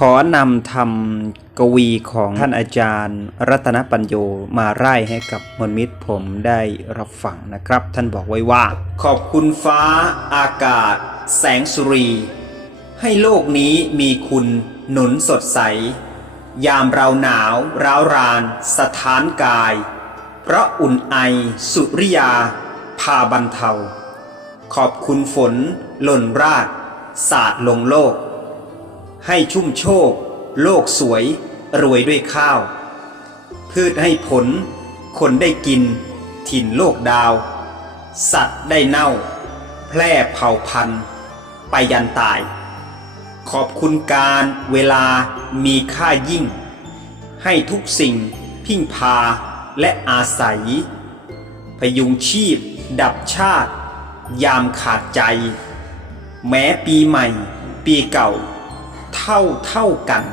ขอนำธรรมกวีของท่านอาจารย์ รัตนปัญโยมาไล่ให้กับมนต์มิตรผมได้รับฟังนะครับ ท่านบอกไว้ว่า ขอบคุณฟ้า อากาศ แสงสุรี ให้โลกนี้มีคุณหนุนสดใส ยามเราหนาว ร้าวราน สถานกาย เพราะอุ่นไอ สุริยา พาบรรเทา ขอบคุณฝนหล่นราด สาดลงโลก ให้ชุ่มโชค โลกสวย รวยด้วยข้าว พืชให้ผล คนได้กิน ถิ่นโลกดาว สัตว์ได้เน่า แพร่เผ่าพันธุ์ ไปยันตาย ขอบคุณการเวลามีค่ายิ่ง ให้ทุกสิ่งพิ้งพาและอาศัย พยุงชีพ ดับชาติ ยามขาดใจ แม้ปีใหม่ ปีเก่า เท่าเท่ากัน